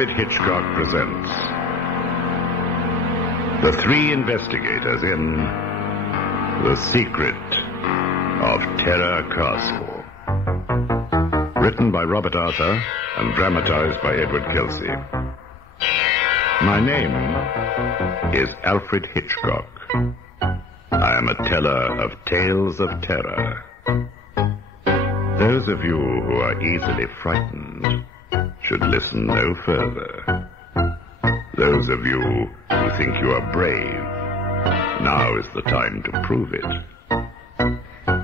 Alfred Hitchcock presents The Three Investigators in The Secret of Terror Castle. Written by Robert Arthur and dramatized by Edward Kelsey. My name is Alfred Hitchcock. I am a teller of tales of terror. Those of you who are easily frightened should listen no further. Those of you who think you are brave, now is the time to prove it.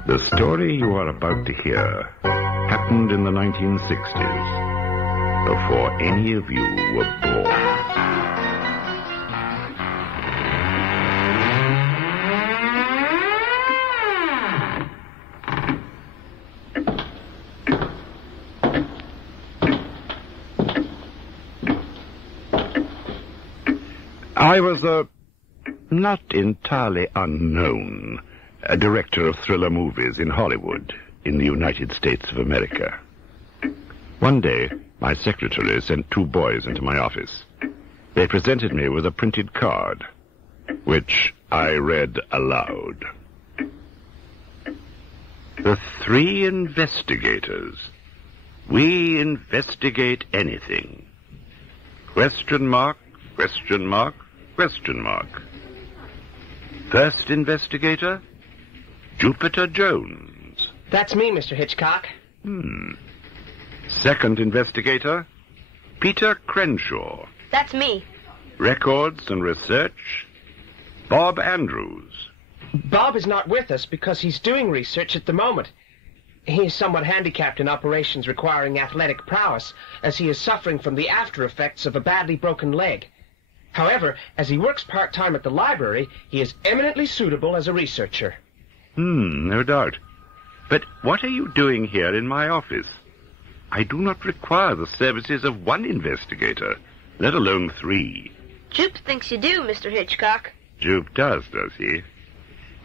The story you are about to hear happened in the 1960s, before any of you were born. I was not entirely unknown director of thriller movies in Hollywood, in the United States of America. One day, my secretary sent two boys into my office. They presented me with a printed card, which I read aloud. The Three Investigators. We investigate anything. Question mark, question mark, question mark. First investigator, Jupiter Jones. That's me, Mr. Hitchcock. Second investigator, Peter Crenshaw. That's me. Records and research, Bob Andrews. Bob is not with us because he's doing research at the moment. He is somewhat handicapped in operations requiring athletic prowess, as he is suffering from the after effects of a badly broken leg. However, as he works part-time at the library, he is eminently suitable as a researcher. No doubt. But what are you doing here in my office? I do not require the services of one investigator, let alone three. Jupe thinks you do, Mr. Hitchcock. Jupe does he?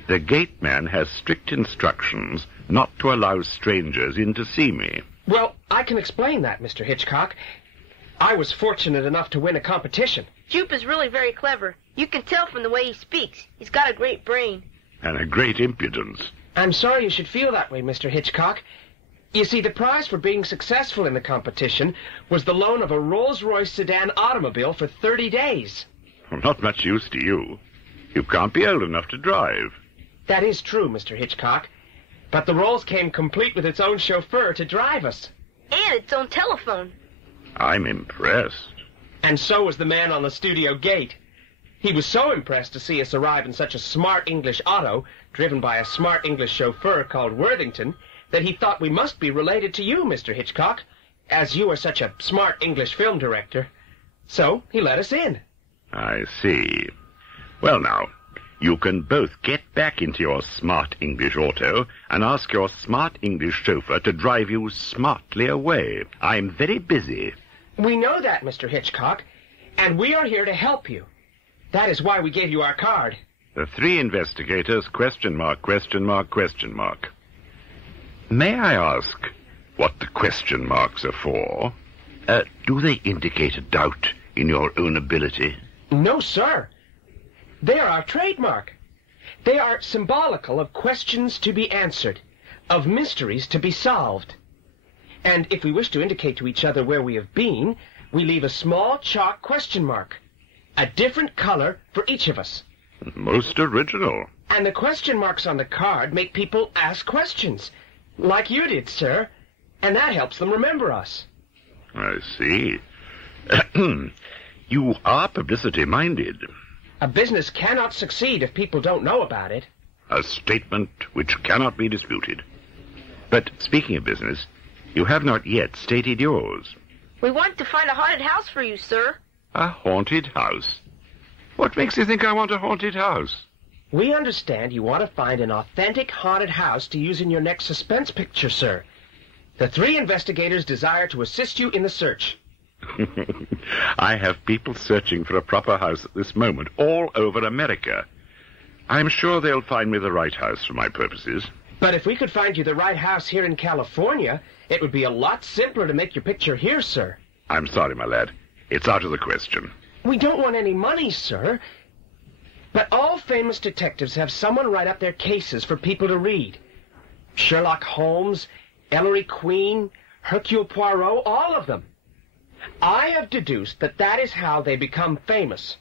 The gate man has strict instructions not to allow strangers in to see me. Well, I can explain that, Mr. Hitchcock. I was fortunate enough to win a competition. Jupe is really very clever. You can tell from the way he speaks. He's got a great brain. And a great impudence. I'm sorry you should feel that way, Mr. Hitchcock. You see, the prize for being successful in the competition was the loan of a Rolls-Royce sedan automobile for 30 days. Well, not much use to you. You can't be old enough to drive. That is true, Mr. Hitchcock. But the Rolls came complete with its own chauffeur to drive us. And its own telephone. I'm impressed. And so was the man on the studio gate. He was so impressed to see us arrive in such a smart English auto, driven by a smart English chauffeur called Worthington, that he thought we must be related to you, Mr. Hitchcock, as you are such a smart English film director. So he let us in. I see. Well, now, you can both get back into your smart English auto and ask your smart English chauffeur to drive you smartly away. I'm very busy. We know that, Mr. Hitchcock, and we are here to help you. That is why we gave you our card. The Three Investigators, question mark, question mark, question mark. May I ask what the question marks are for? Do they indicate a doubt in your own ability? No, sir. They are our trademark. They are symbolical of questions to be answered, of mysteries to be solved. And if we wish to indicate to each other where we have been, we leave a small chalk question mark, a different color for each of us. Most original. And the question marks on the card make people ask questions, like you did, sir, and that helps them remember us. I see. You are publicity-minded. A business cannot succeed if people don't know about it. A statement which cannot be disputed. But speaking of business, you have not yet stated yours. We want to find a haunted house for you, sir. A haunted house? What makes you think I want a haunted house? We understand you want to find an authentic haunted house to use in your next suspense picture, sir. The Three Investigators desire to assist you in the search. I have people searching for a proper house at this moment all over America. I'm sure they'll find me the right house for my purposes. But if we could find you the right house here in California, it would be a lot simpler to make your picture here, sir. I'm sorry, my lad. It's out of the question. We don't want any money, sir. But all famous detectives have someone write up their cases for people to read. Sherlock Holmes, Ellery Queen, Hercule Poirot, all of them. I have deduced that that is how they become famous.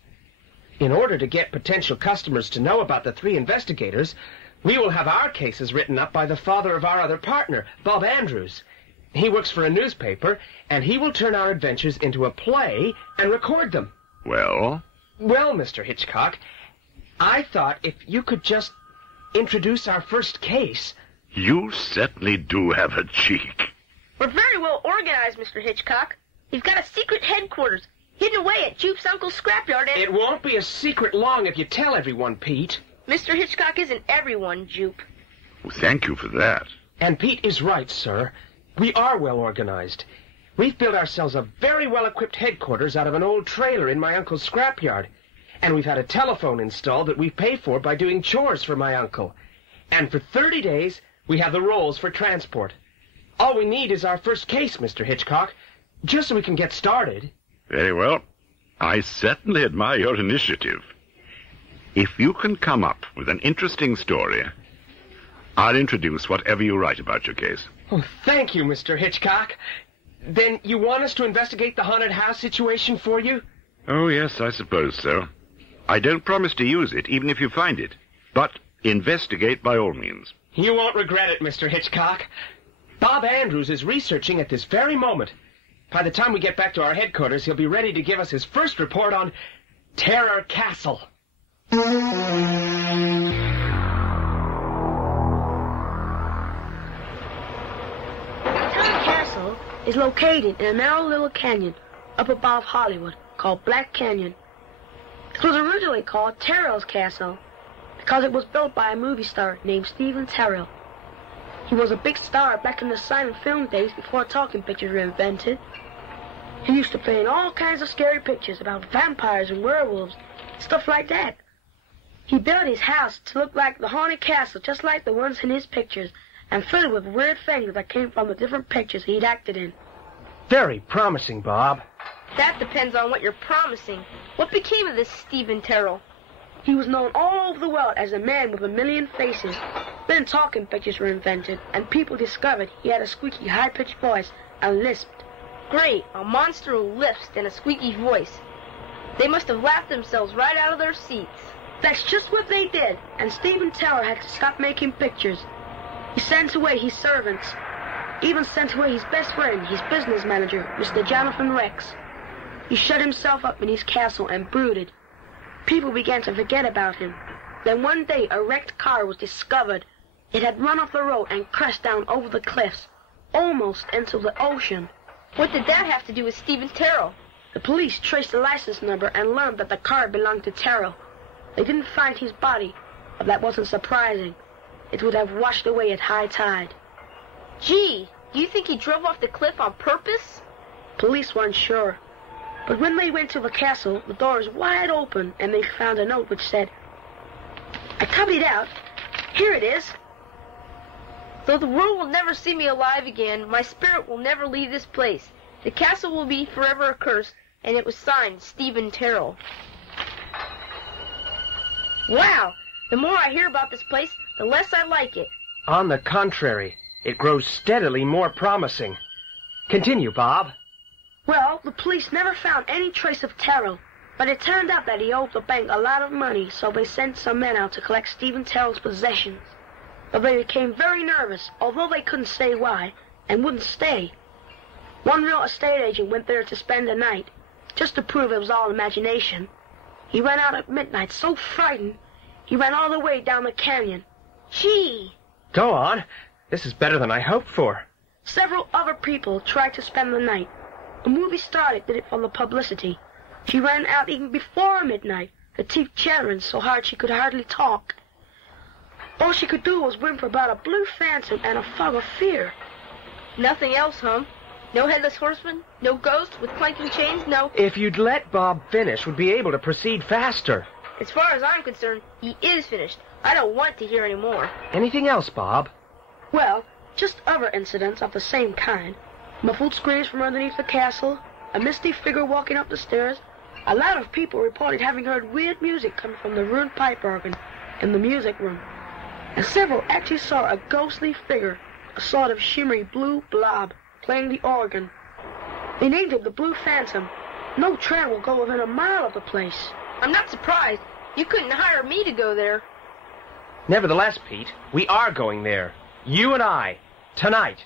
In order to get potential customers to know about the three investigators, we will have our cases written up by the father of our other partner, Bob Andrews. He works for a newspaper, and he will turn our adventures into a play and record them. Well? Well, Mr. Hitchcock, I thought if you could just introduce our first case. You certainly do have a cheek. We're very well organized, Mr. Hitchcock. We've got a secret headquarters hidden away at Jupe's uncle's scrapyard and... It won't be a secret long if you tell everyone, Pete. Mr. Hitchcock isn't everyone, Jupe. Well, thank you for that. And Pete is right, sir. We are well organized. We've built ourselves a very well-equipped headquarters out of an old trailer in my uncle's scrapyard. And we've had a telephone installed that we pay for by doing chores for my uncle. And for 30 days, we have the rolls for transport. All we need is our first case, Mr. Hitchcock, just so we can get started. Very well. I certainly admire your initiative. If you can come up with an interesting story, I'll introduce whatever you write about your case. Oh, thank you, Mr. Hitchcock. Then you want us to investigate the haunted house situation for you? Oh, yes, I suppose so. I don't promise to use it, even if you find it. But investigate by all means. You won't regret it, Mr. Hitchcock. Bob Andrews is researching at this very moment. By the time we get back to our headquarters, he'll be ready to give us his first report on Terror Castle. Is located in a narrow little canyon up above Hollywood called Black Canyon. It was originally called Terrell's Castle because it was built by a movie star named Stephen Terrell. He was a big star back in the silent film days before talking pictures were invented. He used to play in all kinds of scary pictures about vampires and werewolves, stuff like that. He built his house to look like the haunted castle just like the ones in his pictures, and filled with weird things that came from the different pictures he'd acted in. Very promising, Bob. That depends on what you're promising. What became of this Stephen Terrell? He was known all over the world as a man with a million faces. Then talking pictures were invented, and people discovered he had a squeaky, high-pitched voice and lisped. Great, a monster who lisps and a squeaky voice. They must have laughed themselves right out of their seats. That's just what they did, and Stephen Terrell had to stop making pictures. He sent away his servants, even sent away his best friend, his business manager, Mr. Jonathan Rex. He shut himself up in his castle and brooded. People began to forget about him. Then one day a wrecked car was discovered. It had run off the road and crashed down over the cliffs, almost into the ocean. What did that have to do with Stephen Terrell? The police traced the license number and learned that the car belonged to Terrell. They didn't find his body, but that wasn't surprising. It would have washed away at high tide. Gee, do you think he drove off the cliff on purpose? Police weren't sure. But when they went to the castle, the door was wide open, and they found a note which said, I copied out. Here it is. Though the world will never see me alive again, my spirit will never leave this place. The castle will be forever accursed, and it was signed Stephen Terrell. Wow! The more I hear about this place, the less I like it. On the contrary, it grows steadily more promising. Continue, Bob. Well, the police never found any trace of Terrell, but it turned out that he owed the bank a lot of money, so they sent some men out to collect Stephen Terrell's possessions. But they became very nervous, although they couldn't say why, and wouldn't stay. One real estate agent went there to spend the night, just to prove it was all imagination. He ran out at midnight, so frightened, he ran all the way down the canyon. Gee! Go on. This is better than I hoped for. Several other people tried to spend the night. A movie star did it for the publicity. She ran out even before midnight, her teeth chattering so hard she could hardly talk. All she could do was whimper about a blue phantom and a fog of fear. Nothing else, huh? No headless horseman? No ghost with clanking chains? No... If you'd let Bob finish, we'd be able to proceed faster. As far as I'm concerned, he is finished. I don't want to hear any more. Anything else, Bob? Well, just other incidents of the same kind. Muffled screams from underneath the castle, a misty figure walking up the stairs. A lot of people reported having heard weird music coming from the ruined pipe organ in the music room. And several actually saw a ghostly figure, a sort of shimmery blue blob, playing the organ. They named it the Blue Phantom. No train will go within a mile of the place. I'm not surprised. You couldn't hire me to go there. Nevertheless, Pete, we are going there. You and I. Tonight.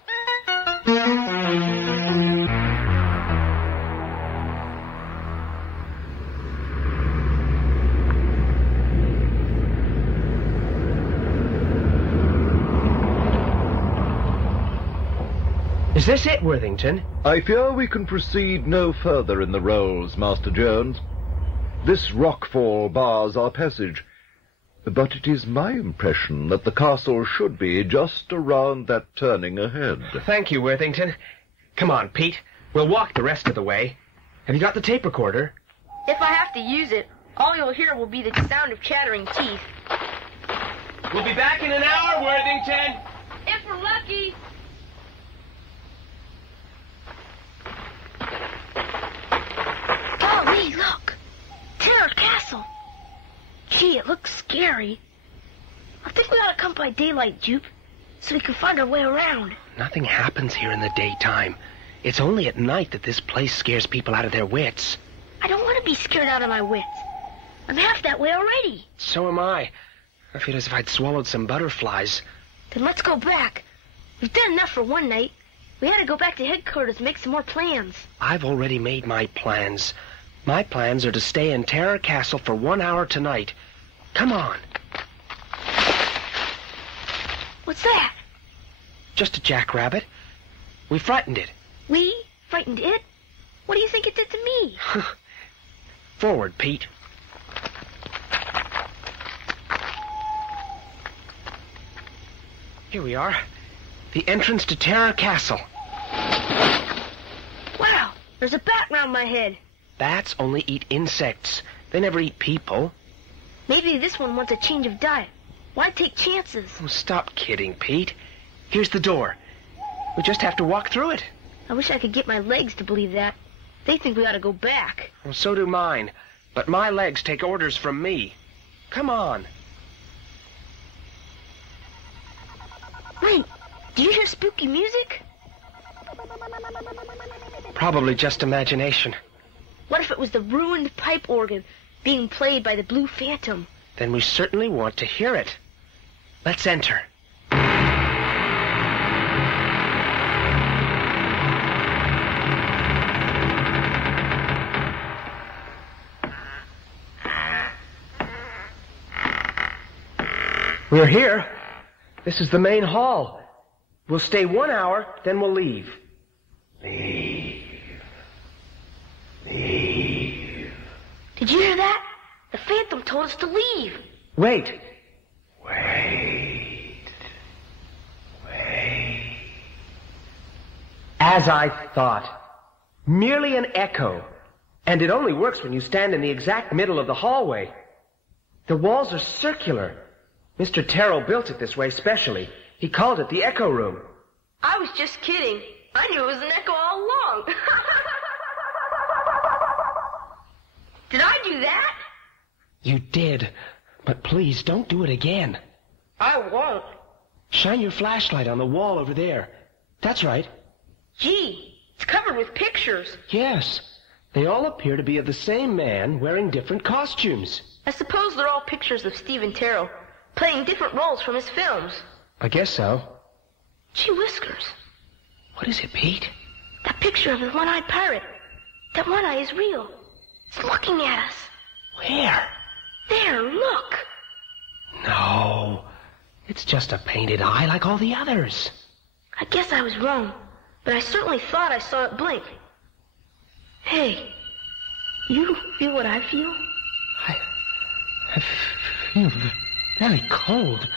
Is this it, Worthington? I fear we can proceed no further in the rolls, Master Jones. This rockfall bars our passage. But it is my impression that the castle should be just around that turning ahead. Thank you, Worthington. Come on, Pete. We'll walk the rest of the way. Have you got the tape recorder? If I have to use it, all you'll hear will be the sound of chattering teeth. We'll be back in an hour, Worthington. If we're lucky. Golly, look. Terror Castle. Gee, it looks scary. I think we ought to come by daylight, Jupe, so we can find our way around. Nothing happens here in the daytime. It's only at night that this place scares people out of their wits. I don't want to be scared out of my wits. I'm half that way already. So am I. I feel as if I'd swallowed some butterflies. Then let's go back. We've done enough for one night. We had to go back to headquarters and make some more plans. I've already made my plans. My plans are to stay in Terror Castle for 1 hour tonight. Come on. What's that? Just a jackrabbit. We frightened it. We frightened it? What do you think it did to me? Forward, Pete. Here we are. The entrance to Terror Castle. Wow, there's a bat round my head. Bats only eat insects. They never eat people. Maybe this one wants a change of diet. Why take chances? Oh, stop kidding, Pete. Here's the door. We just have to walk through it. I wish I could get my legs to believe that. They think we ought to go back. Well, so do mine. But my legs take orders from me. Come on. Wait, do you hear spooky music? Probably just imagination. What if it was the ruined pipe organ being played by the Blue Phantom? Then we certainly want to hear it. Let's enter. We're here. This is the main hall. We'll stay 1 hour, then we'll leave. Leave. Leave. Did you hear that? The Phantom told us to leave. Wait. Wait. Wait. As I thought. Merely an echo. And it only works when you stand in the exact middle of the hallway. The walls are circular. Mr. Terrell built it this way specially. He called it the Echo Room. I was just kidding. I knew it was an echo all along. Did I do that? You did. But please don't do it again. I won't. Shine your flashlight on the wall over there. That's right. Gee, it's covered with pictures. Yes. They all appear to be of the same man wearing different costumes. I suppose they're all pictures of Stephen Terrell, playing different roles from his films. I guess so. Gee whiskers. What is it, Pete? That picture of the one-eyed pirate. That one eye is real. It's looking at us. Where? There, look. No. It's just a painted eye like all the others. I guess I was wrong, but I certainly thought I saw it blink. Hey, you feel what I feel? I feel very cold.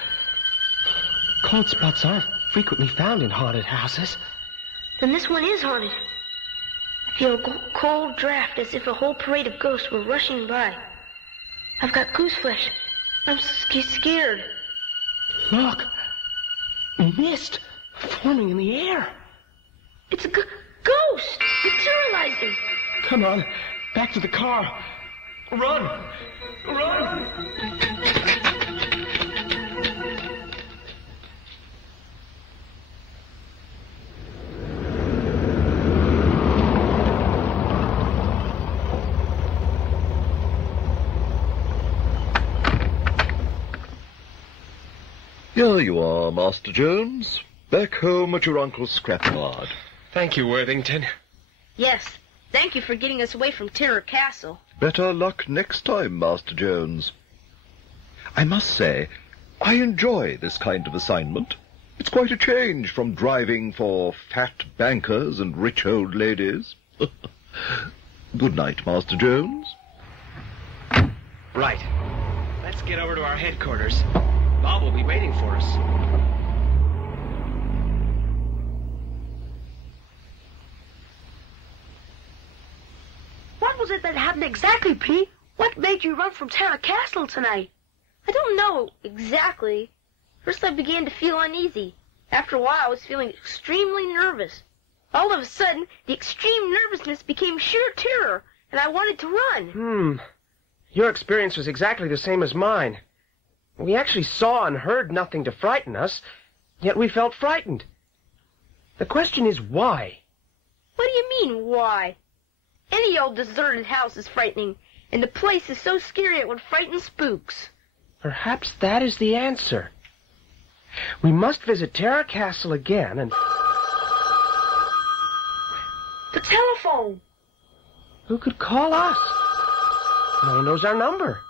Cold spots aren't frequently found in haunted houses. Then this one is haunted. I feel a cold draft as if a whole parade of ghosts were rushing by. I've got goose flesh. I'm scared. Look. Mist forming in the air. It's a ghost materializing. Come on, back to the car. Run! Run! Here you are, Master Jones. Back home at your uncle's scrapyard. Thank you, Worthington. Yes, thank you for getting us away from Terror Castle. Better luck next time, Master Jones. I must say, I enjoy this kind of assignment. It's quite a change from driving for fat bankers and rich old ladies. Good night, Master Jones. Right. Let's get over to our headquarters. Bob will be waiting for us. What was it that happened exactly, Pete? What made you run from Terror Castle tonight? I don't know exactly. First I began to feel uneasy. After a while I was feeling extremely nervous. All of a sudden, the extreme nervousness became sheer terror, and I wanted to run. Your experience was exactly the same as mine. We actually saw and heard nothing to frighten us, yet we felt frightened. The question is why? What do you mean, why? Any old deserted house is frightening, and the place is so scary it would frighten spooks. Perhaps that is the answer. We must visit Terror Castle again and... The telephone! Who could call us? No one knows our number.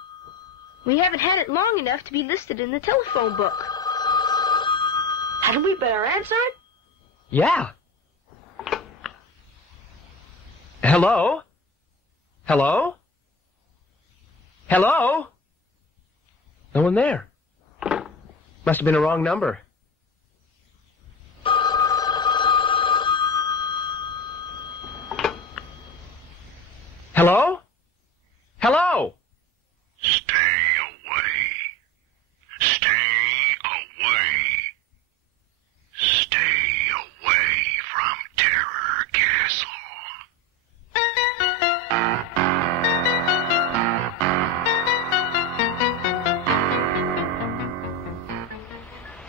We haven't had it long enough to be listed in the telephone book. Hadn't we better answer it? Yeah. Hello? Hello? Hello? No one there. Must have been a wrong number. Hello? Hello? Stay away. Stay away. Stay away from Terror Castle.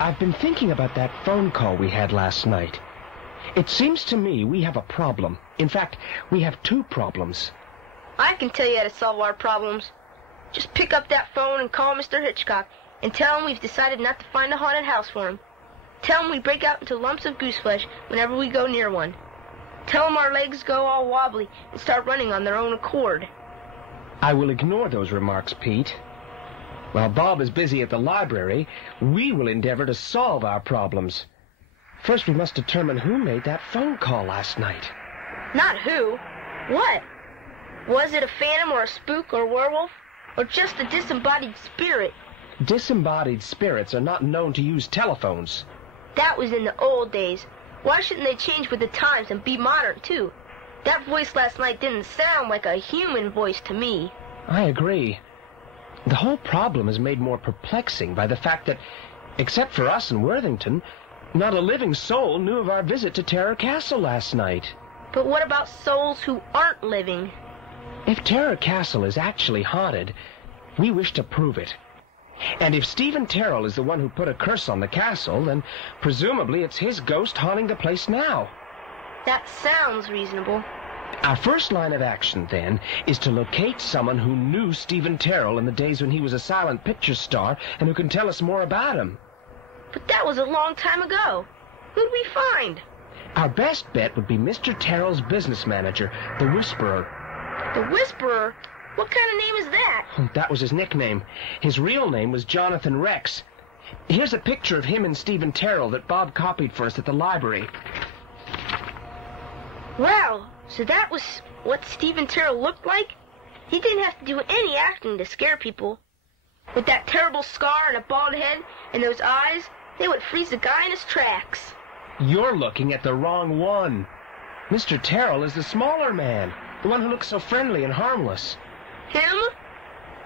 I've been thinking about that phone call we had last night. It seems to me we have a problem. In fact, we have two problems. I can tell you how to solve our problems. Just pick up that phone and call Mr. Hitchcock and tell him we've decided not to find a haunted house for him. Tell him we break out into lumps of goose flesh whenever we go near one. Tell him our legs go all wobbly and start running on their own accord. I will ignore those remarks, Pete. While Bob is busy at the library, we will endeavor to solve our problems. First, we must determine who made that phone call last night. Not who. What? Was it a phantom or a spook or werewolf? Or just a disembodied spirit? Disembodied spirits are not known to use telephones. That was in the old days. Why shouldn't they change with the times and be modern, too? That voice last night didn't sound like a human voice to me. I agree. The whole problem is made more perplexing by the fact that, except for us in Worthington, not a living soul knew of our visit to Terror Castle last night. But what about souls who aren't living? If Terror Castle is actually haunted, we wish to prove it. And if Stephen Terrell is the one who put a curse on the castle, then presumably it's his ghost haunting the place now. That sounds reasonable. Our first line of action, then, is to locate someone who knew Stephen Terrell in the days when he was a silent picture star and who can tell us more about him. But that was a long time ago. Who'd we find? Our best bet would be Mr. Terrell's business manager, the Whisperer. The Whisperer? What kind of name is that? That was his nickname. His real name was Jonathan Rex. Here's a picture of him and Stephen Terrell that Bob copied for us at the library. Wow, so that was what Stephen Terrell looked like? He didn't have to do any acting to scare people. With that terrible scar and a bald head and those eyes, they would freeze the guy in his tracks. You're looking at the wrong one. Mr. Terrell is the smaller man, the one who looks so friendly and harmless. Him?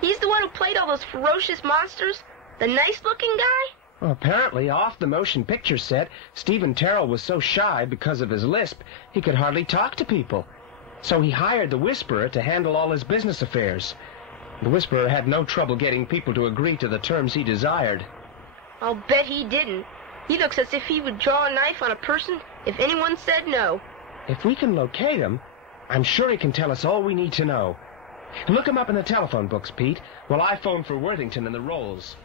He's the one who played all those ferocious monsters? The nice-looking guy? Well, apparently, off the motion picture set, Stephen Terrell was so shy because of his lisp, he could hardly talk to people. So he hired the Whisperer to handle all his business affairs. The Whisperer had no trouble getting people to agree to the terms he desired. I'll bet he didn't. He looks as if he would draw a knife on a person if anyone said no. If we can locate him, I'm sure he can tell us all we need to know. Look him up in the telephone books, Pete, while I phone for Worthington and the Rolls.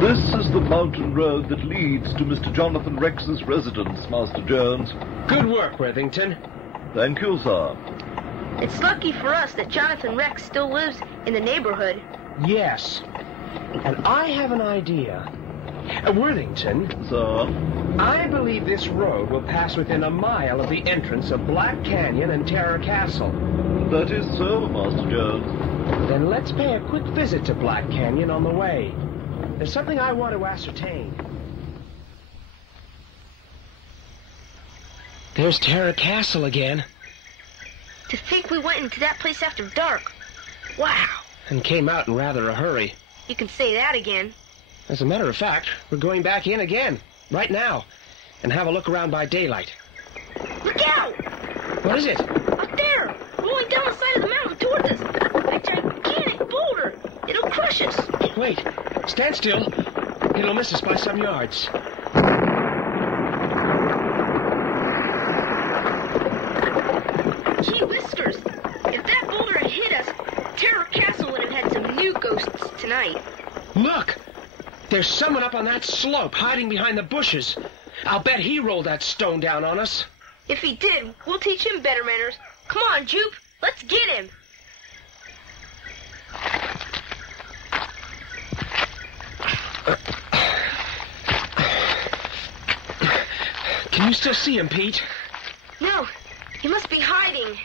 This is the mountain road that leads to Mr. Jonathan Rex's residence, Master Jones. Good work, Worthington. Thank you, sir. It's lucky for us that Jonathan Rex still lives in the neighborhood. Yes. And I have an idea. Worthington. Sir? I believe this road will pass within a mile of the entrance of Black Canyon and Terror Castle. That is so, Master Jones. Then let's pay a quick visit to Black Canyon on the way. There's something I want to ascertain. There's Terror Castle again. To think we went into that place after dark. Wow. And came out in rather a hurry. You can say that again. As a matter of fact, we're going back in again, right now, and have a look around by daylight. Look out! What is it? Up there! Rolling down the side of the mountain towards us! A gigantic boulder! It'll crush us! Wait, stand still. It'll miss us by some yards. Gee whiskers! If that boulder had hit us, Terror Castle would have had some new ghosts tonight. Look! There's someone up on that slope, hiding behind the bushes. I'll bet he rolled that stone down on us. If he did, we'll teach him better manners. Come on, Jupe, let's get him. Can you still see him, Pete? No, he must be hiding.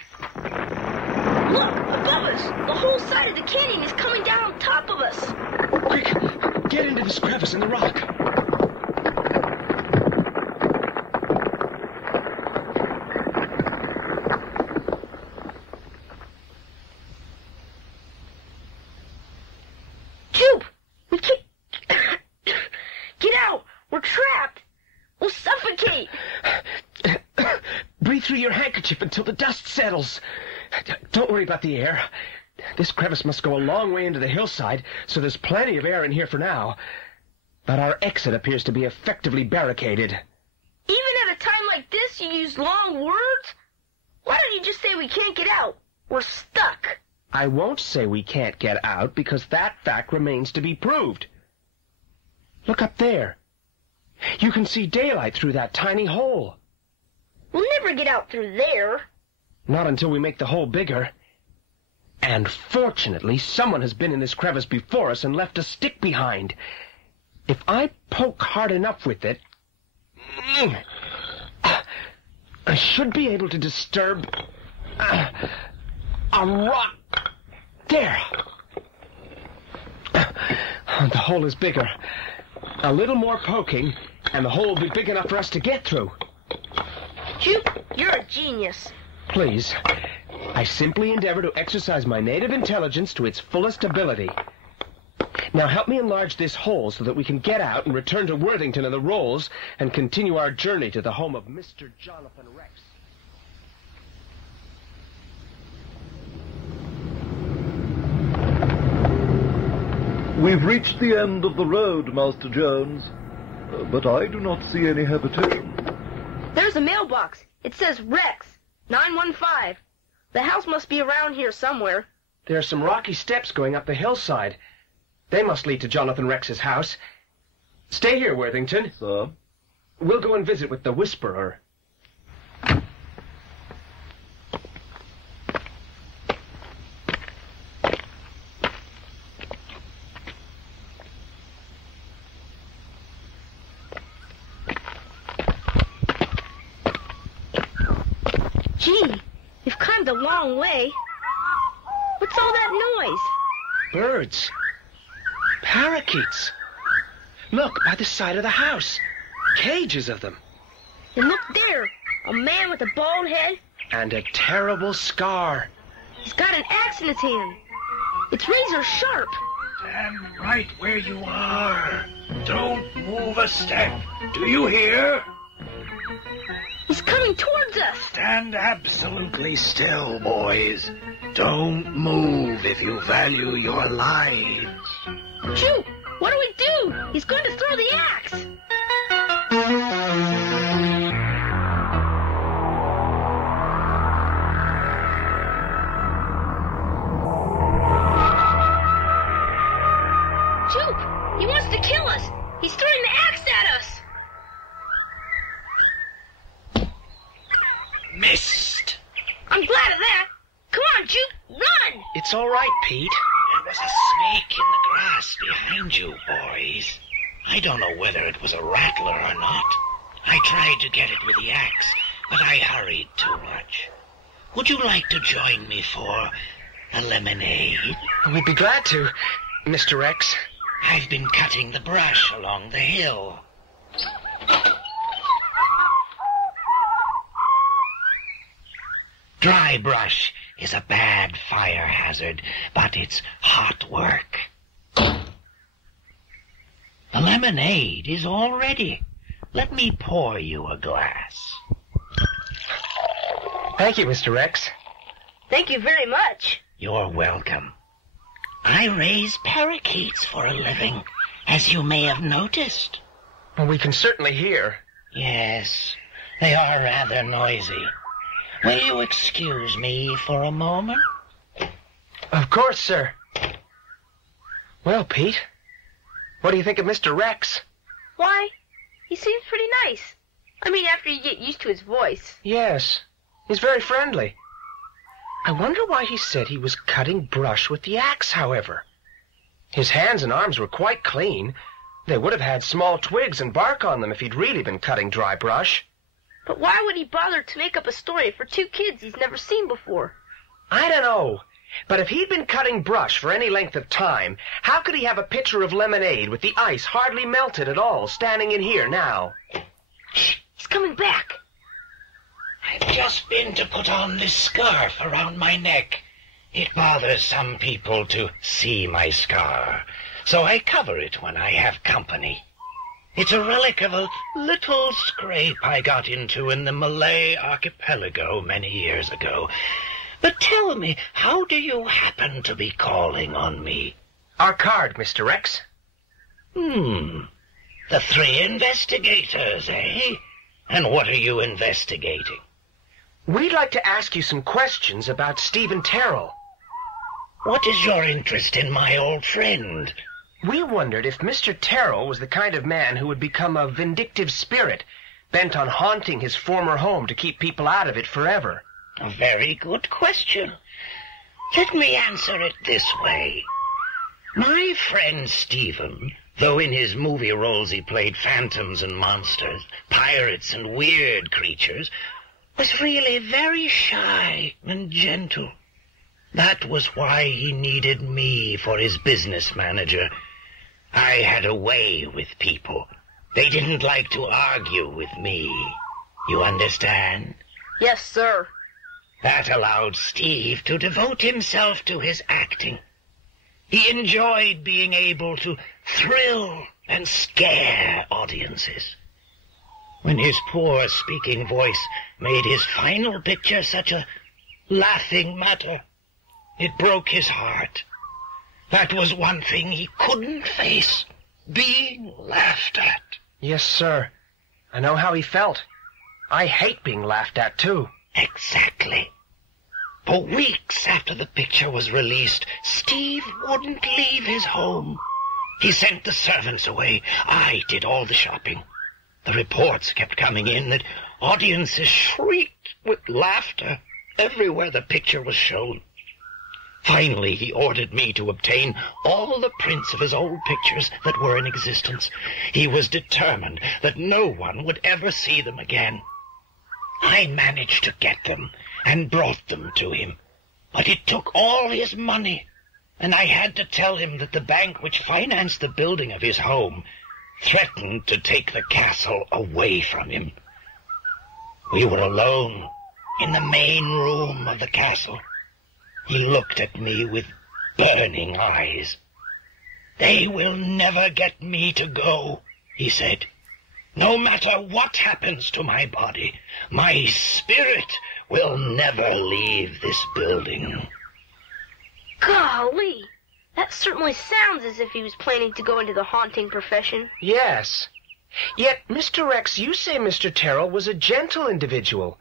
Look, above us! The whole side of the canyon is coming down on top of us. Quick, get into this crevice in the rock. Jupe! We can't... Get out! We're trapped! We'll suffocate! Breathe through your handkerchief until the dust settles. Don't worry about the air. This crevice must go a long way into the hillside, so there's plenty of air in here for now. But our exit appears to be effectively barricaded. Even at a time like this, you use long words? Why don't you just say we can't get out? We're stuck. I won't say we can't get out, because that fact remains to be proved. Look up there. You can see daylight through that tiny hole. We'll never get out through there. Not until we make the hole bigger. And fortunately, someone has been in this crevice before us and left a stick behind. If I poke hard enough with it, I should be able to disturb a rock. There. The hole is bigger. A little more poking, and the hole will be big enough for us to get through. Jupe, you're a genius. Please. I simply endeavor to exercise my native intelligence to its fullest ability. Now help me enlarge this hole so that we can get out and return to Worthington and the Rolls and continue our journey to the home of Mr. Jonathan Rex. We've reached the end of the road, Master Jones, but I do not see any habitation. There's a mailbox. It says Rex, 915. The house must be around here somewhere. There are some rocky steps going up the hillside. They must lead to Jonathan Rex's house. Stay here, Worthington. Sir? We'll go and visit with the Whisperer. Gee, we've climbed a long way. What's all that noise? Birds. Parakeets. Look, by the side of the house. Cages of them. And look there, a man with a bald head. And a terrible scar. He's got an axe in his hand. It's razor sharp. Stand right where you are. Don't move a step. Do you hear? He's coming towards us. Stand absolutely still, boys. Don't move if you value your lives. Shoot! What do we do? He's going to throw the axe. Shoot! He wants to kill us. He's throwing the axe at us. Missed. I'm glad of that. Come on, Juke, run! It's all right, Pete. There was a snake in the grass behind you, boys. I don't know whether it was a rattler or not. I tried to get it with the axe, but I hurried too much. Would you like to join me for a lemonade? We'd be glad to, Mr. X. I've been cutting the brush along the hill. Dry brush is a bad fire hazard, but it's hot work. The lemonade is all ready. Let me pour you a glass. Thank you, Mr. X. Thank you very much. You're welcome. I raise parakeets for a living, as you may have noticed. Well, we can certainly hear. Yes, they are rather noisy. Will you excuse me for a moment? Of course, sir. Well, Pete, what do you think of Mr. Rex? Why, he seems pretty nice. I mean, after you get used to his voice. Yes, he's very friendly. I wonder why he said he was cutting brush with the axe, however. His hands and arms were quite clean. They would have had small twigs and bark on them if he'd really been cutting dry brush. But why would he bother to make up a story for two kids he's never seen before? I don't know. But if he'd been cutting brush for any length of time, how could he have a pitcher of lemonade with the ice hardly melted at all standing in here now? Shh, he's coming back. I've just been to put on this scarf around my neck. It bothers some people to see my scar, so I cover it when I have company. It's a relic of a little scrape I got into in the Malay archipelago many years ago. But tell me, how do you happen to be calling on me? Our card, Mr. X. The three investigators, eh? And what are you investigating? We'd like to ask you some questions about Stephen Terrell. What is your interest in my old friend? We wondered if Mr. Terrell was the kind of man who would become a vindictive spirit, bent on haunting his former home to keep people out of it forever. A very good question. Let me answer it this way. My friend Stephen, though in his movie roles he played phantoms and monsters, pirates and weird creatures, was really very shy and gentle. That was why he needed me for his business manager. I had a way with people. They didn't like to argue with me. You understand? Yes, sir. That allowed Steve to devote himself to his acting. He enjoyed being able to thrill and scare audiences. When his poor speaking voice made his final picture such a laughing matter, it broke his heart. That was one thing he couldn't face, being laughed at. Yes, sir. I know how he felt. I hate being laughed at, too. Exactly. For weeks after the picture was released, Steve wouldn't leave his home. He sent the servants away. I did all the shopping. The reports kept coming in that audiences shrieked with laughter everywhere the picture was shown. Finally, he ordered me to obtain all the prints of his old pictures that were in existence. He was determined that no one would ever see them again. I managed to get them and brought them to him, but it took all his money, and I had to tell him that the bank which financed the building of his home threatened to take the castle away from him. We were alone in the main room of the castle. He looked at me with burning eyes. "They will never get me to go," he said. No matter what happens to my body, my spirit will never leave this building. Golly, that certainly sounds as if he was planning to go into the haunting profession. Yes. Yet, Mr. Rex, you say Mr. Terrell was a gentle individual.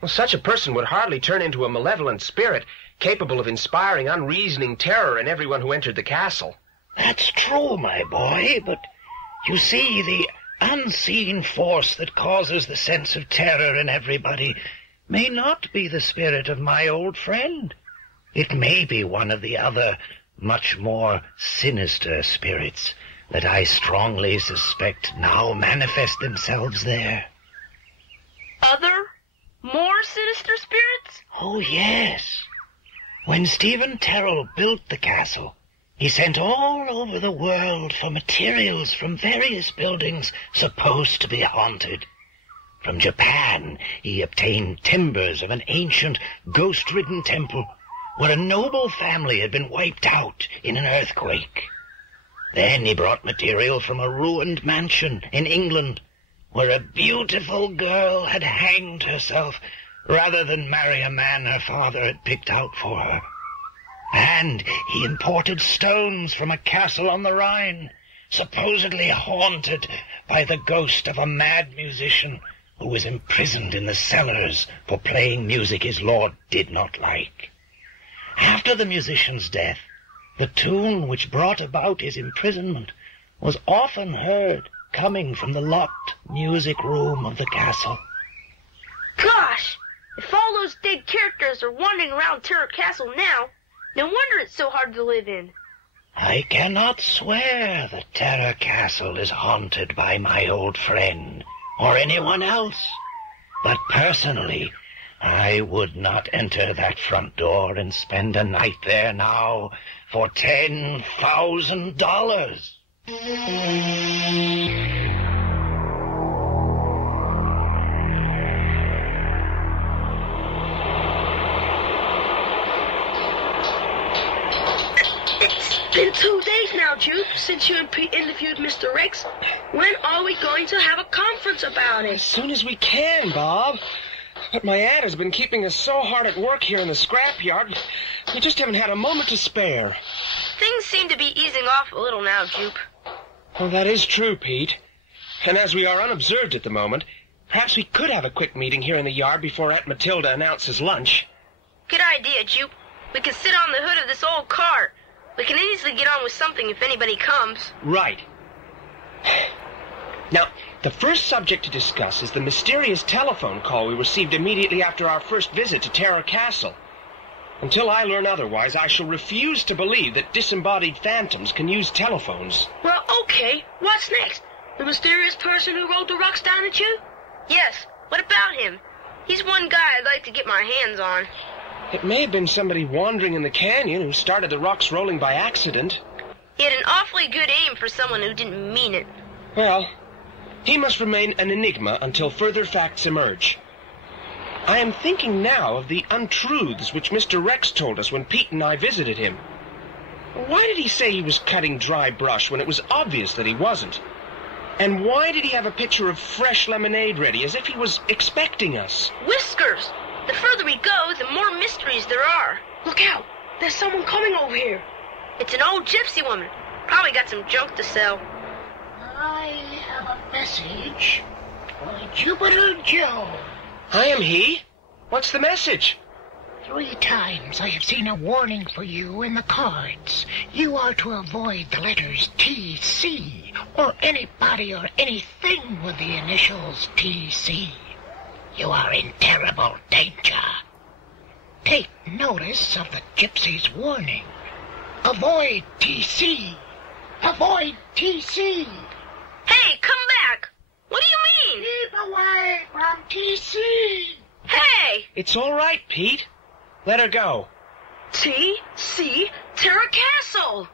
Well, such a person would hardly turn into a malevolent spirit, capable of inspiring unreasoning terror in everyone who entered the castle. That's true, my boy, but you see, the unseen force that causes the sense of terror in everybody may not be the spirit of my old friend. It may be one of the other, much more sinister spirits that I strongly suspect now manifest themselves there. Other, more sinister spirits? Oh, yes. When Stephen Terrell built the castle, he sent all over the world for materials from various buildings supposed to be haunted. From Japan, he obtained timbers of an ancient, ghost-ridden temple where a noble family had been wiped out in an earthquake. Then he brought material from a ruined mansion in England where a beautiful girl had hanged herself rather than marry a man her father had picked out for her. And he imported stones from a castle on the Rhine, supposedly haunted by the ghost of a mad musician who was imprisoned in the cellars for playing music his lord did not like. After the musician's death, the tune which brought about his imprisonment was often heard coming from the locked music room of the castle. Gosh, if all those dead characters are wandering around Terror Castle now, no wonder it's so hard to live in. I cannot swear that Terror Castle is haunted by my old friend or anyone else, but personally, I would not enter that front door and spend a night there now for $10,000. It's been 2 days now, Juke, since you and Pete interviewed Mr. Rex. When are we going to have a conference about it? As soon as we can, Bob. But my aunt has been keeping us so hard at work here in the scrapyard, we just haven't had a moment to spare. Things seem to be easing off a little now, Jupe. Well, that is true, Pete. And as we are unobserved at the moment, perhaps we could have a quick meeting here in the yard before Aunt Matilda announces lunch. Good idea, Jupe. We can sit on the hood of this old cart. We can easily get on with something if anybody comes. Right. Now, the first subject to discuss is the mysterious telephone call we received immediately after our first visit to Terror Castle. Until I learn otherwise, I shall refuse to believe that disembodied phantoms can use telephones. Well, okay. What's next? The mysterious person who rolled the rocks down at you? Yes, what about him? He's one guy I'd like to get my hands on. It may have been somebody wandering in the canyon who started the rocks rolling by accident. He had an awfully good aim for someone who didn't mean it. Well, he must remain an enigma until further facts emerge. I am thinking now of the untruths which Mr. Rex told us when Pete and I visited him. Why did he say he was cutting dry brush when it was obvious that he wasn't? And why did he have a pitcher of fresh lemonade ready, as if he was expecting us? Whiskers! The further we go, the more mysteries there are. Look out! There's someone coming over here. It's an old gypsy woman. Probably got some junk to sell. I have a message for Jupiter Joe. I am he. What's the message? 3 times I have seen a warning for you in the cards. You are to avoid the letters T.C. or anybody or anything with the initials T.C. You are in terrible danger. Take notice of the gypsy's warning. Avoid T.C. Avoid T.C. Hey, come back! What do you mean? Keep away from T.C. Hey! It's all right, Pete. Let her go. T.C. Terror Castle!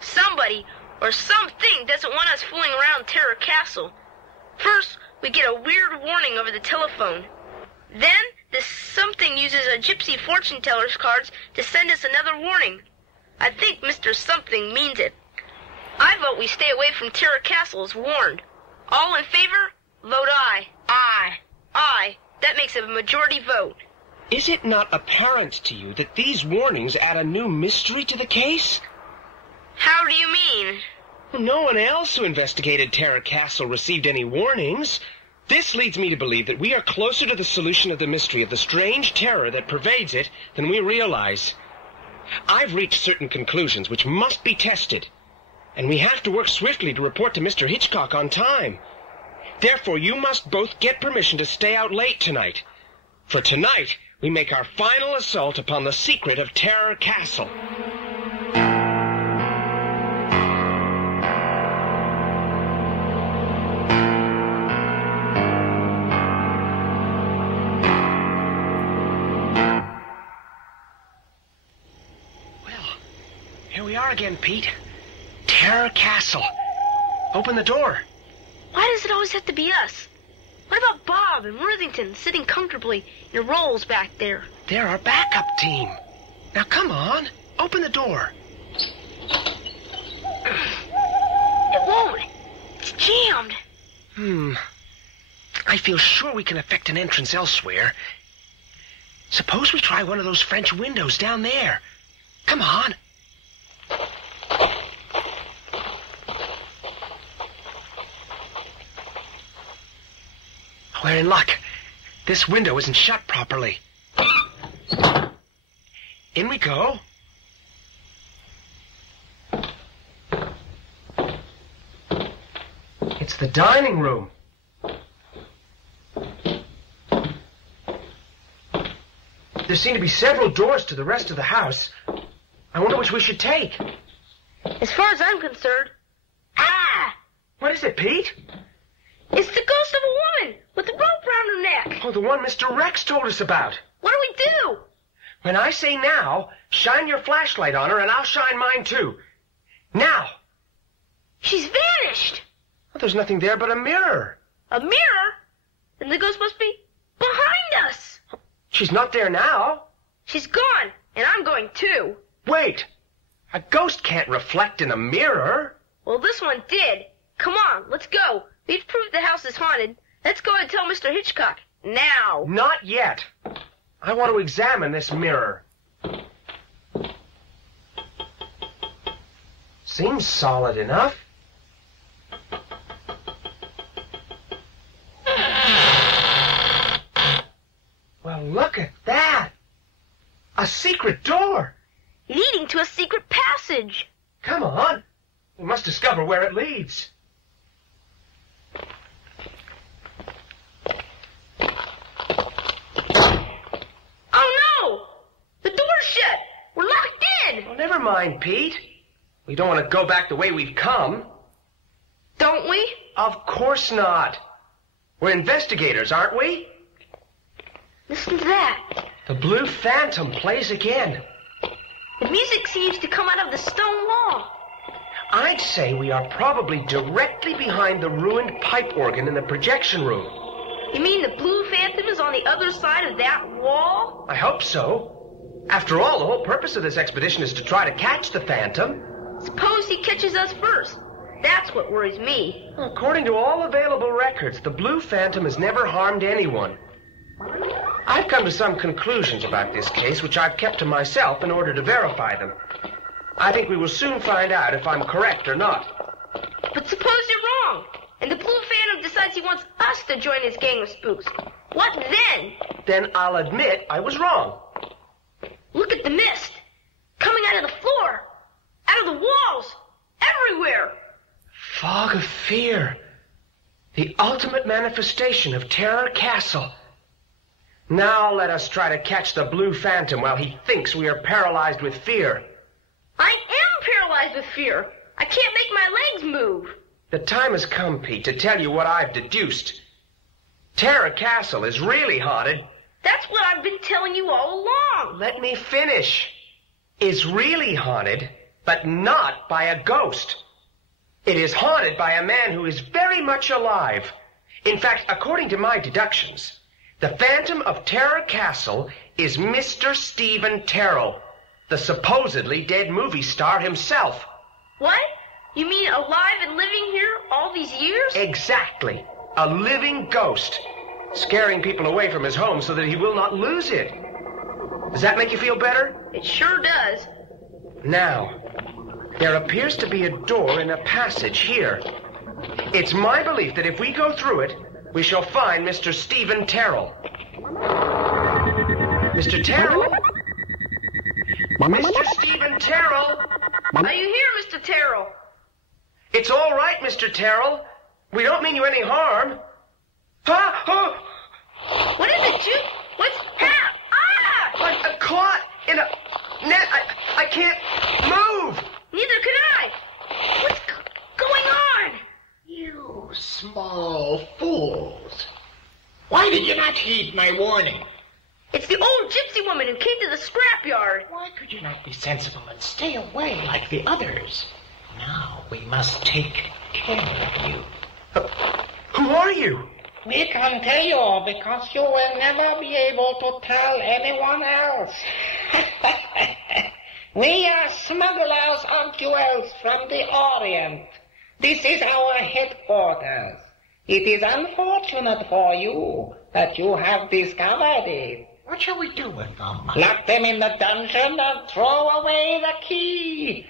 Somebody or something doesn't want us fooling around Terror Castle. First, we get a weird warning over the telephone. Then, this something uses a gypsy fortune teller's cards to send us another warning. I think Mr. Something means it. I vote we stay away from Terror Castle as warned. All in favor? Vote aye. Aye. Aye. That makes a majority vote. Is it not apparent to you that these warnings add a new mystery to the case? How do you mean? No one else who investigated Terror Castle received any warnings. This leads me to believe that we are closer to the solution of the mystery of the strange terror that pervades it than we realize. I've reached certain conclusions which must be tested, and we have to work swiftly to report to Mr. Hitchcock on time. Therefore, you must both get permission to stay out late tonight. For tonight, we make our final assault upon the secret of Terror Castle. Here we are again, Pete. Terror Castle. Open the door. Why does it always have to be us? What about Bob and Worthington sitting comfortably in their rolls back there? They're our backup team. Now come on, open the door. It won't. It's jammed. I feel sure we can effect an entrance elsewhere. Suppose we try one of those French windows down there. Come on. We're in luck. This window isn't shut properly. In we go. It's the dining room. There seem to be several doors to the rest of the house. I wonder which we should take. As far as I'm concerned... Ah! What is it, Pete? It's the ghost of a woman with the rope round her neck. Oh, the one Mr. Rex told us about. What do we do? When I say now, shine your flashlight on her and I'll shine mine too. Now! She's vanished. Well, there's nothing there but a mirror. A mirror? Then the ghost must be behind us. She's not there now. She's gone, and I'm going too. Wait! A ghost can't reflect in a mirror. Well, this one did. Come on, let's go. We've proved the house is haunted. Let's go and tell Mr. Hitchcock. Now. Not yet. I want to examine this mirror. Seems solid enough. Well, look at that. A secret door. Leading to a secret passage. Come on. We must discover where it leads. Oh, no! The door's shut. We're locked in. Well, never mind, Pete. We don't want to go back the way we've come. Don't we? Of course not. We're investigators, aren't we? Listen to that. The Blue Phantom plays again. The music seems to come out of the stone wall. I'd say we are probably directly behind the ruined pipe organ in the projection room. You mean the Blue Phantom is on the other side of that wall? I hope so. After all, the whole purpose of this expedition is to try to catch the Phantom. Suppose he catches us first. That's what worries me. According to all available records, the Blue Phantom has never harmed anyone. I've come to some conclusions about this case, which I've kept to myself in order to verify them. I think we will soon find out if I'm correct or not. But suppose you're wrong, and the Blue Phantom decides he wants us to join his gang of spooks. What then? Then I'll admit I was wrong. Look at the mist. Coming out of the floor. Out of the walls. Everywhere. Fog of fear. The ultimate manifestation of Terror Castle. Now let us try to catch the Blue Phantom while he thinks we are paralyzed with fear. I am paralyzed with fear. I can't make my legs move. The time has come, Pete, to tell you what I've deduced. Terror Castle is really haunted. That's what I've been telling you all along. Let me finish. Is really haunted, but not by a ghost. It is haunted by a man who is very much alive. In fact, according to my deductions, the Phantom of Terror Castle is Mr. Stephen Terrell, the supposedly dead movie star himself. What? You mean alive and living here all these years? Exactly. A living ghost. Scaring people away from his home so that he will not lose it. Does that make you feel better? It sure does. Now, there appears to be a door in a passage here. It's my belief that if we go through it, we shall find Mr. Stephen Terrell. Mr. Terrell? Mr. Stephen Terrell? Are you here, Mr. Terrell? It's all right, Mr. Terrell. We don't mean you any harm. Ah! Oh! What is it, Jupe? What's... Ah! I'm caught in a net. I can't move. Neither can I. What's going on? You small fools. Why did you not heed my warning? It's the old gypsy woman who came to the scrapyard. Why could you not be sensible and stay away like the others? Now we must take care of you. Who are you? We can tell you because you will never be able to tell anyone else. We are smugglers of jewels from the Orient. This is our headquarters. It is unfortunate for you that you have discovered it. What shall we do with them? Lock them in the dungeon and throw away the key.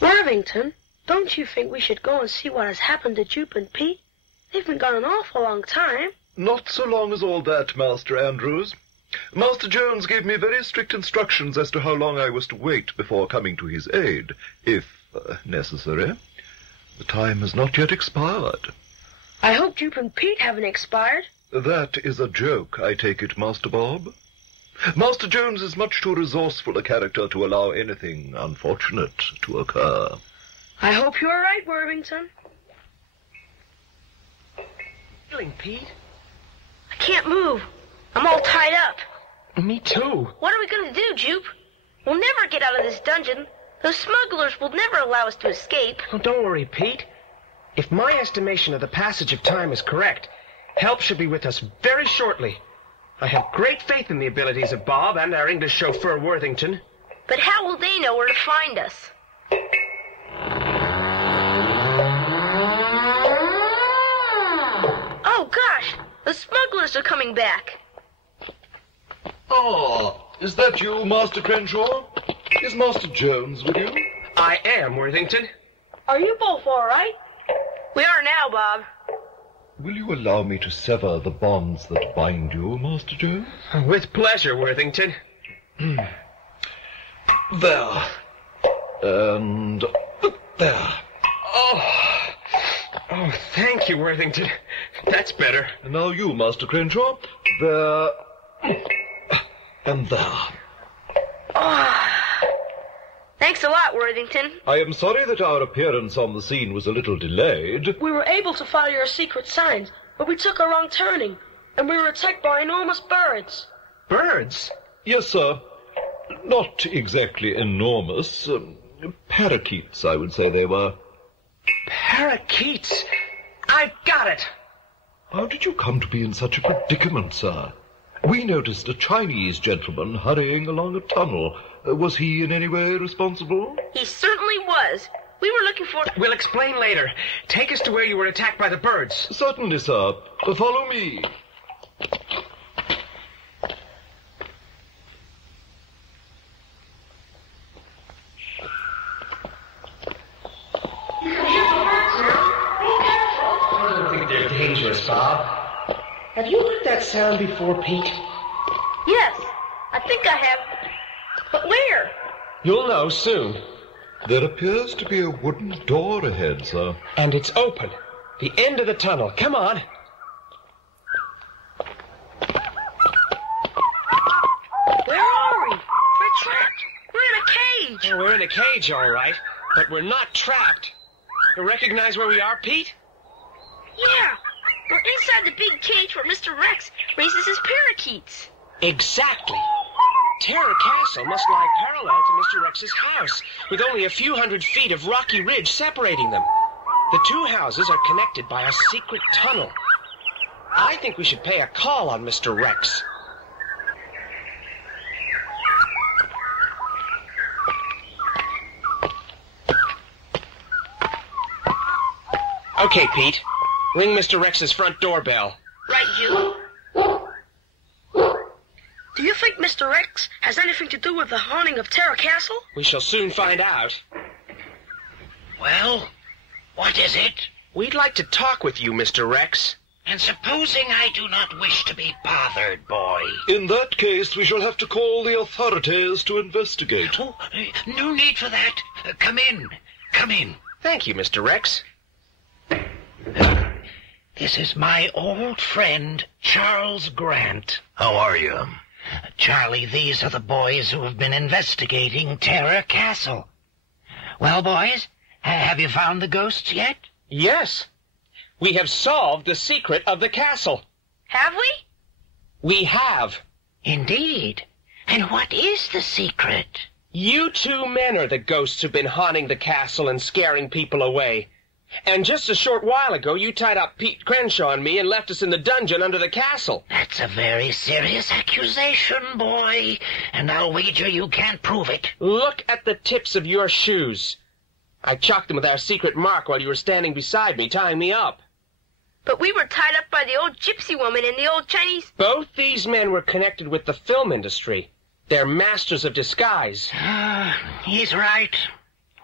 Worthington, don't you think we should go and see what has happened to Jupe and Pete? They've been gone an awful long time. Not so long as all that, Master Andrews. Master Jones gave me very strict instructions as to how long I was to wait before coming to his aid, if necessary. The time has not yet expired. I hope Jupe and Pete haven't expired. That is a joke, I take it, Master Bob. Master Jones is much too resourceful a character to allow anything unfortunate to occur. I hope you're right, Worthington. Feeling, Pete? I can't move. I'm all tied up. Me too. What are we going to do, Jupe? We'll never get out of this dungeon. Those smugglers will never allow us to escape. Oh, don't worry, Pete. If my estimation of the passage of time is correct, help should be with us very shortly. I have great faith in the abilities of Bob and our English chauffeur, Worthington. But how will they know where to find us? Oh, gosh! The smugglers are coming back. Ah, is that you, Master Crenshaw? Is Master Jones with you? I am, Worthington. Are you both all right? We are now, Bob. Will you allow me to sever the bonds that bind you, Master Jones? With pleasure, Worthington. There. And there. Oh, thank you, Worthington. That's better. And now you, Master Crenshaw. There. And there. Thanks a lot, Worthington. I am sorry that our appearance on the scene was a little delayed. We were able to follow your secret signs, but we took a wrong turning, and we were attacked by enormous birds. Birds? Yes, sir. Not exactly enormous. Parakeets, I would say they were. Parakeets? I've got it. How did you come to be in such a predicament, sir? We noticed a Chinese gentleman hurrying along a tunnel. Was he in any way responsible? He certainly was. We were looking for... We'll explain later. Take us to where you were attacked by the birds. Certainly, sir. Follow me. I don't think they're dangerous, Bob. Have you heard that sound before, Pete? Yes, I think I have. But where? You'll know soon. There appears to be a wooden door ahead, sir. And it's open. The end of the tunnel. Come on. Where are we? We're trapped. We're in a cage. Oh, we're in a cage, all right. But we're not trapped. You recognize where we are, Pete? Yeah. We're inside the big cage where Mr. Rex raises his parakeets. Exactly. Terror Castle must lie parallel to Mr. Rex's house, with only a few hundred feet of rocky ridge separating them. The two houses are connected by a secret tunnel. I think we should pay a call on Mr. Rex. Okay, Pete. Ring Mr. Rex's front doorbell. Right, you. Do you think Mr. Rex has anything to do with the haunting of Terror Castle? We shall soon find out. Well, what is it? We'd like to talk with you, Mr. Rex. And supposing I do not wish to be bothered, boy? In that case, we shall have to call the authorities to investigate. Oh, no need for that. Come in. Come in. Thank you, Mr. Rex. This is my old friend, Charles Grant. How are you? Charlie, these are the boys who have been investigating Terror Castle. Well, boys, have you found the ghosts yet? Yes. We have solved the secret of the castle. Have we? We have. Indeed. And what is the secret? You two men are the ghosts who've been haunting the castle and scaring people away. And just a short while ago, you tied up Pete Crenshaw and me and left us in the dungeon under the castle. That's a very serious accusation, boy. And I'll wager you can't prove it. Look at the tips of your shoes. I chalked them with our secret mark while you were standing beside me, tying me up. But we were tied up by the old gypsy woman and the old Chinese... Both these men were connected with the film industry. They're masters of disguise. He's right.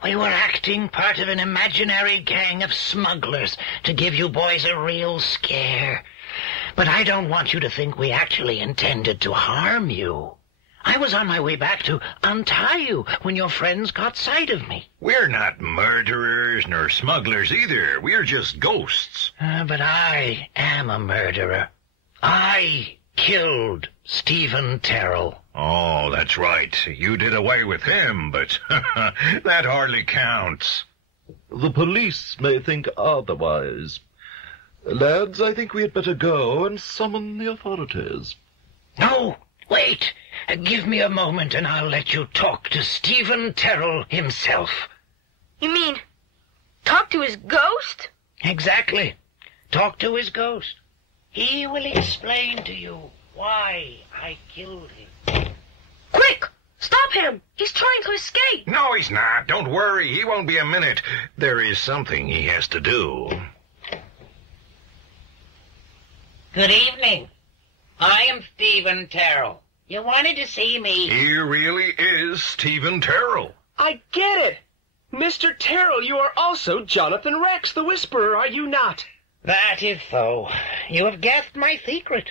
We were acting part of an imaginary gang of smugglers to give you boys a real scare. But I don't want you to think we actually intended to harm you. I was on my way back to untie you when your friends caught sight of me. We're not murderers nor smugglers either. We're just ghosts. But I am a murderer. I killed Stephen Terrell. Oh, that's right. You did away with him, but that hardly counts. The police may think otherwise. Lads, I think we had better go and summon the authorities. No, wait. Give me a moment and I'll let you talk to Stephen Terrell himself. You mean, talk to his ghost? Exactly. Talk to his ghost. He will explain to you why I killed him. Quick! Stop him! He's trying to escape! No, he's not. Don't worry. He won't be a minute. There is something he has to do. Good evening. I am Stephen Terrell. You wanted to see me. He really is Stephen Terrell. I get it. Mr. Terrell, you are also Jonathan Rex, the Whisperer, are you not? That is so. You have guessed my secret.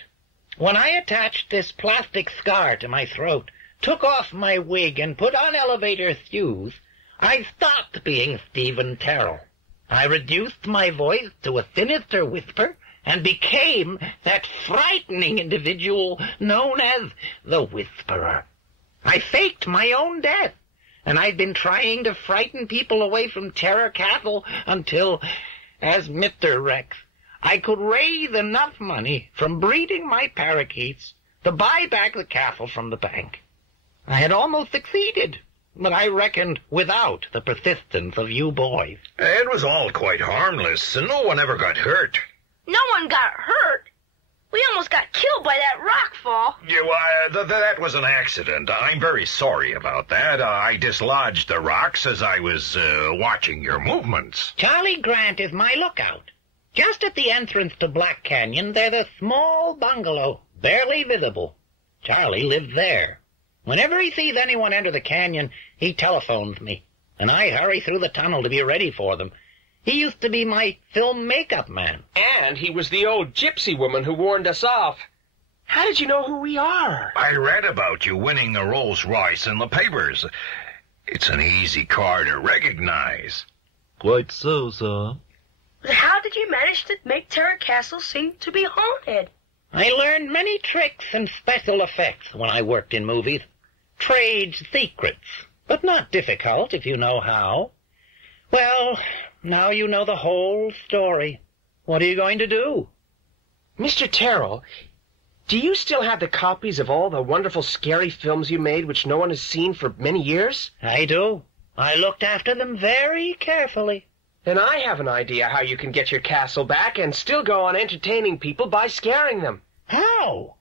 When I attached this plastic scar to my throat, took off my wig, and put on elevator shoes, I stopped being Stephen Terrell. I reduced my voice to a sinister whisper and became that frightening individual known as the Whisperer. I faked my own death, and I've been trying to frighten people away from Terror Castle until, as Mr. Rex, I could raise enough money from breeding my parakeets to buy back the castle from the bank. I had almost succeeded, but I reckoned without the persistence of you boys. It was all quite harmless, and no one ever got hurt. No one got hurt. We almost got killed by that rock fall. That was an accident. I'm very sorry about that. I dislodged the rocks as I was watching your movements. Charlie Grant is my lookout. Just at the entrance to Black Canyon, there's a small bungalow, barely visible. Charlie lives there. Whenever he sees anyone enter the canyon, he telephones me, and I hurry through the tunnel to be ready for them. He used to be my film makeup man. And he was the old gypsy woman who warned us off. How did you know who we are? I read about you winning the Rolls Royce in the papers. It's an easy car to recognize. Quite so, sir. But how did you manage to make Terror Castle seem to be haunted? I learned many tricks and special effects when I worked in movies. Trade secrets, but not difficult if you know how. Well, now you know the whole story. What are you going to do? Mr. Terrell, Do you still have the copies of all the wonderful scary films you made which no one has seen for many years? I do. I looked after them very carefully. Then I have an idea how you can get your castle back and still go on entertaining people by scaring them. How?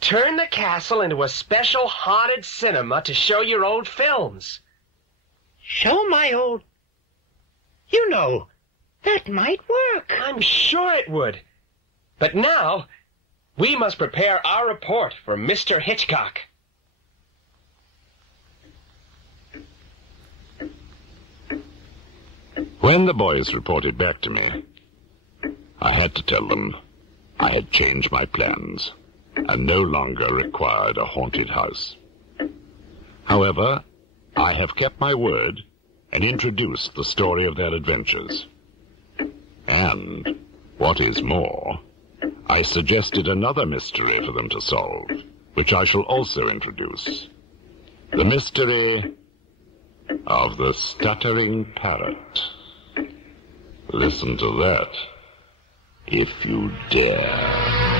Turn the castle into a special haunted cinema to show your old films. Show my old... You know, that might work. I'm sure it would. But now, we must prepare our report for Mr. Hitchcock. When the boys reported back to me, I had to tell them I had changed my plans and no longer required a haunted house. However, I have kept my word and introduced the story of their adventures. And, what is more, I suggested another mystery for them to solve, which I shall also introduce. The mystery of the stuttering parrot. Listen to that, if you dare.